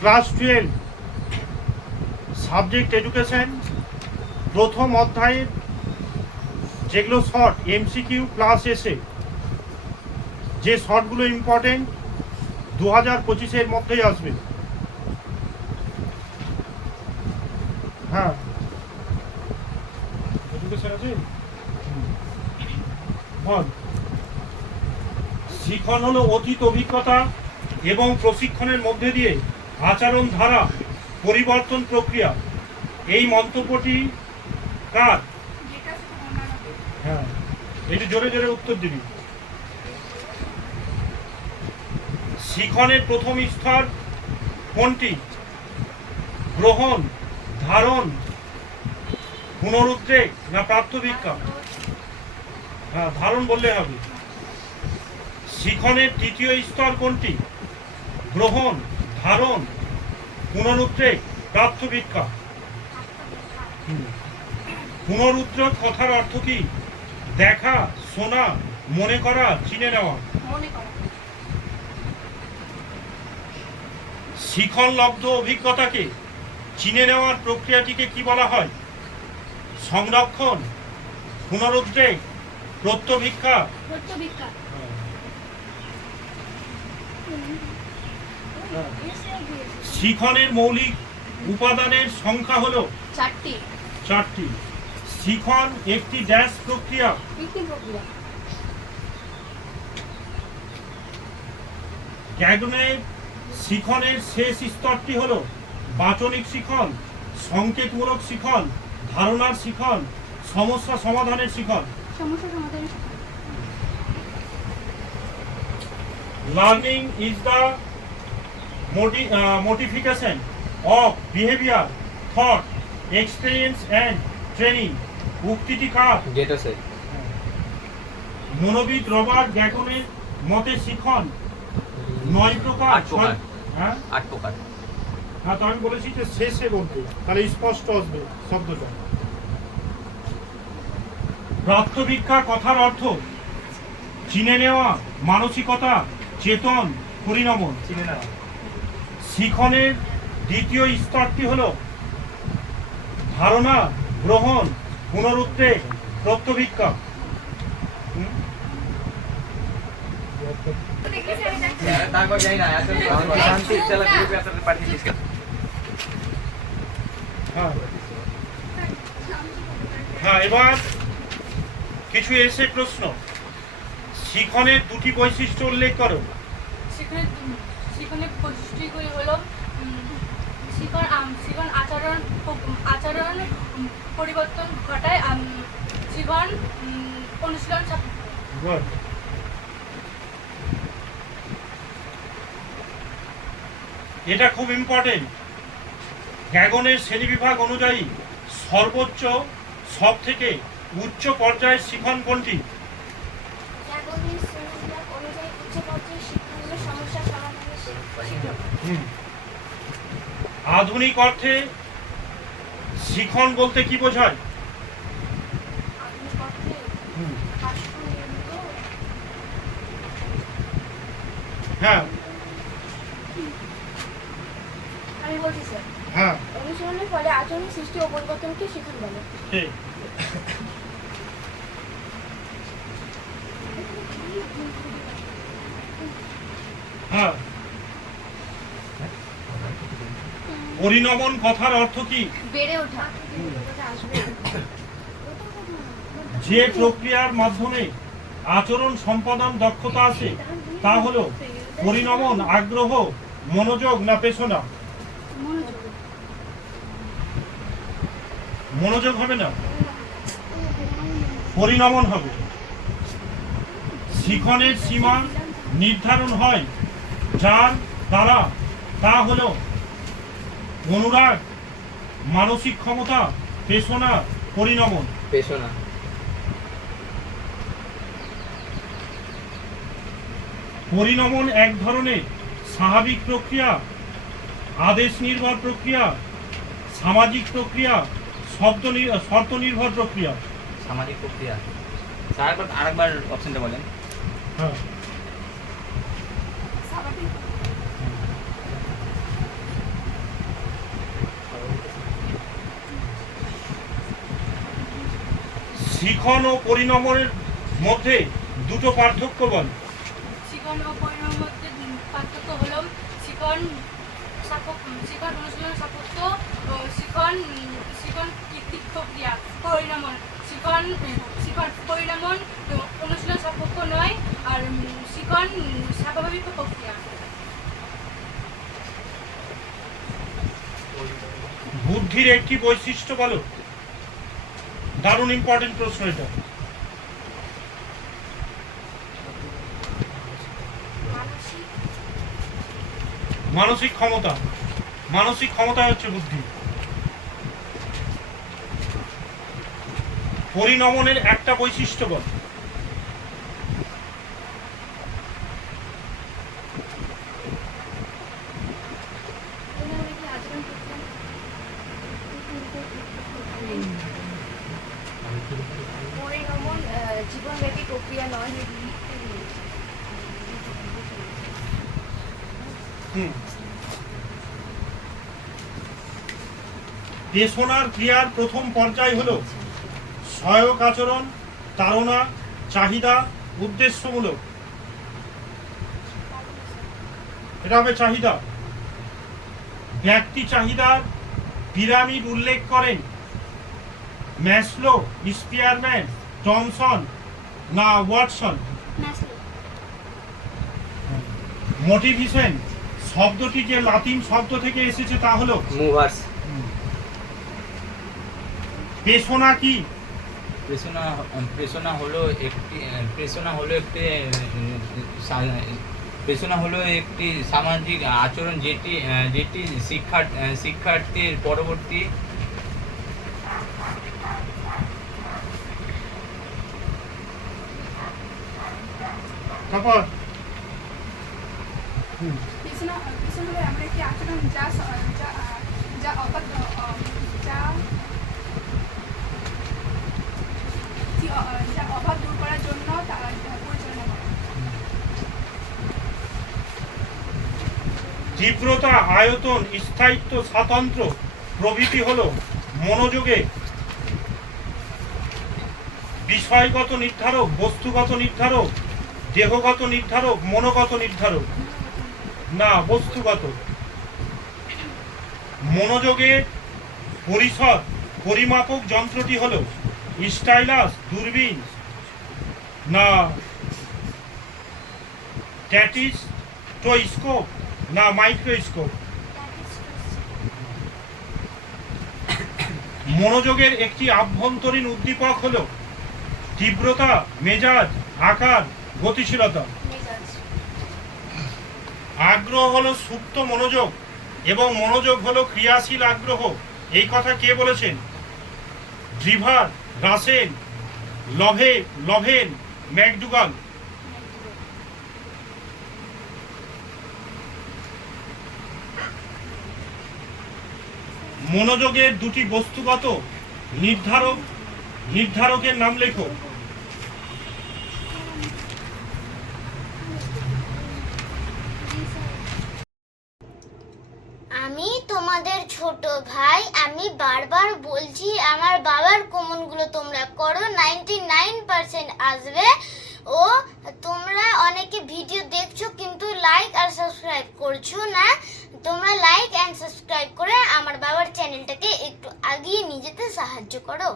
Class 12 subject education প্রথম অধ্যায়ের যেগুলো শর্ট এমসিকিউ প্লাস এসে যে শর্টগুলো ইম্পর্টেন্ট 2025-এর মধ্যেই আসবে। হ্যাঁ, এডুকেশন আছে। বল। শিখন হলো অতীত অভিজ্ঞতা এবং প্রশিক্ষণের মধ্যে দিয়ে আচরণ ধারা পরিবর্তন প্রক্রিয়া। এই মন্তব্যটি কার? হ্যাঁ, একটু জোরে জোরে উত্তর দিবি। শিখনের প্রথম স্তর কোনটি? গ্রহণ, ধারণ, পুনরুদ্রেক না প্রাত্যবিজ্ঞা? হ্যাঁ, ধারণ বললে হবে। শিখনের তৃতীয় স্তর কোনটি? গ্রহণ, ধারণ, পুনরুদ্রেক, প্রাত্যবিজ্ঞা? পুনরুদ্রেক কথার অর্থ কি? দেখা, শোনা, মনে করা, চিনে নেওয়া। শিখনলব্ধ অভিজ্ঞতাকে চিনে নেওয়ার প্রক্রিয়াটিকে কি বলা হয়? সংরক্ষণ, পুনরুদ্রেক, প্রত্যভিজ্ঞা? শিখনের মৌলিক উপাদানের সংখ্যা হলো 4টি। শিখন একটি ড্যাশ প্রক্রিয়া। গ্যাগনের শিখনের শেষ স্তরটি হলো বাচনিক শিখন, সংকেতমূলক শিখন, ধারণার শিখন, সমস্যা সমাধানের শিখন। Learning is the modification of behavior, thought, experience and training. উক্তিটি কার? মনোবিদ রবার্ট গ্যাগনের মতে শিখন 9 প্রকার। 8 প্রকার। হ্যাঁ, তো আমি বলেছি যে শেষে বলতে, তাহলে স্পষ্ট আসবে শব্দটা। প্রাত্যবিজ্ঞা কথার অর্থ চিনে নেওয়া, মানসিকতা, চেতন, পরিণমন। চিনে নেওয়া। শিখনের দ্বিতীয় স্তরটি হলো ধারণা, গ্রহণ, পুনরুদ্রেক, প্রত্যভিজ্ঞা। হ্যাঁ, এবার কিছু এসে প্রশ্ন। শিখনের দুটি বৈশিষ্ট্য উল্লেখ করো। শিখনের বৈশিষ্ট্যগুলি হলো শিখন আচরণ পরিবর্তন ঘটায়, শিখন অনুশীলন সাপেক্ষ। এটা খুব ইম্পর্টেন্ট। গ্যাগনের শ্রেণীবিভাগ অনুযায়ী সর্বোচ্চ সব থেকে উচ্চ পর্যায়ের শিখন কোনটি? আধুনিক অর্থে শিখন বলতে কি বোঝায়? হ্যাঁ, আমি বলছি স্যার। হ্যাঁ, অনুশীলনের ফলে আচরণ সৃষ্টি ও পরিবর্তনকে শিখন বলে। ঠিক। হ্যাঁ, পরিণমন কথার অর্থ কি? বেড়ে ওঠা। যে প্রক্রিয়ার মাধ্যমে আচরণ সম্পাদন দক্ষতা আসে তা হলো পরিণমন। আগ্রহ, মনোযোগ না পেশনা? মনোযোগ হবে না, পরিণমন হবে। শিখনের সীমা নির্ধারণ হয় যার দ্বারা, তা হলো অনুরাগ, মানসিক ক্ষমতা, পেশনা, পরিণমন। পরিণমন এক ধরনের স্বাভাবিক প্রক্রিয়া, আদেশ নির্ভর প্রক্রিয়া, সামাজিক প্রক্রিয়া, শর্ত নির্ভর প্রক্রিয়া। সামাজিক প্রক্রিয়া। আরেকবার অপশনটা বলেন। হ্যাঁ, শিখন ও পরিণমনের মধ্যে দুটো পার্থক্য বল। শিখন ও পরিণামের মধ্যে পার্থক্য হলো শিখন অনুশীলন সাপত্য, শিখন কৃত্রিক প্রক্রিয়া, পরিণামন শিখন পরিণামন অনুশীলন সাপেক্ষ নয়, আর শিখন স্বাভাবিক প্রক্রিয়া। বুদ্ধির একটি বৈশিষ্ট্য বলো। দারুণ ইম্পর্টেন্ট প্রশ্ন এটা। মানসিক ক্ষমতা। মানসিক ক্ষমতা হচ্ছে বুদ্ধি। পরিণমনের একটা বৈশিষ্ট্য বল। পরিণমন জীবনব্যাপী প্রক্রিয়া নয়। পেশনার ক্রিয়ার প্রথম পর্যায় হলো সহায়ক আচরণ, তাড়না, চাহিদা, উদ্দেশ্যমূলক। এটা হবে চাহিদা। ব্যক্তি চাহিদার পিরামিড উল্লেখ করেন ম্যাসলো, স্পিয়ারম্যান, টমসন না ওয়াটসন? মোটিভেশন শব্দটি যে লাতিন শব্দ থেকে এসেছে তা হলো মুভার্স। পেশনা কি? পেশনা হলো একটি সামাজিক আচরণ যেটি শিক্ষার্থীর পরবর্তী তারপর পেশনা হলো এমন একটি আচরণ যা অভাব দূর করার জন্য পরিচালনা করে। তীব্রতা, আয়তন, স্থায়িত্ব, স্বাতন্ত্র্য প্রভৃতি হলো মনোযোগে বিষয়গত নির্ধারক, বস্তুগত নির্ধারক, দেহগত নির্ধারক, মনোগত নির্ধারক না বস্তুগত। মনোযোগের পরিসর পরিমাপক যন্ত্রটি হলো স্টাইলাস, দূরবীন না স্ট্যাটিস্টোস্কোপ না মাইক্রোস্কোপ। মনোযোগের একটি আভ্যন্তরীণ উদ্দীপক হলো তীব্রতা, মেজাজ, আকার, গতিশীলতা। আগ্রহ হলো সুপ্ত মনোযোগ এবং মনোযোগ হলো ক্রিয়াশীল আগ্রহ। এই কথা কে বলেছেন? ড্রিভার, রাসেল, লভেন, ম্যাকডুগাল। মনোযোগের দুটি বস্তুগত নির্ধারকের নাম লেখো। আমি তোমাদের ছোট ভাই। আমি বারবার বলছি আমার বাবার কমনগুলো তোমরা করো, 99% আসবে। ও তোমরা অনেকে ভিডিও দেখছো কিন্তু লাইক আর সাবস্ক্রাইব করছো না। তোমরা লাইক এন্ড সাবস্ক্রাইব করে আমার বাবার চ্যানেলটাকে একটু আগিয়ে নিয়ে যেতে সাহায্য করো।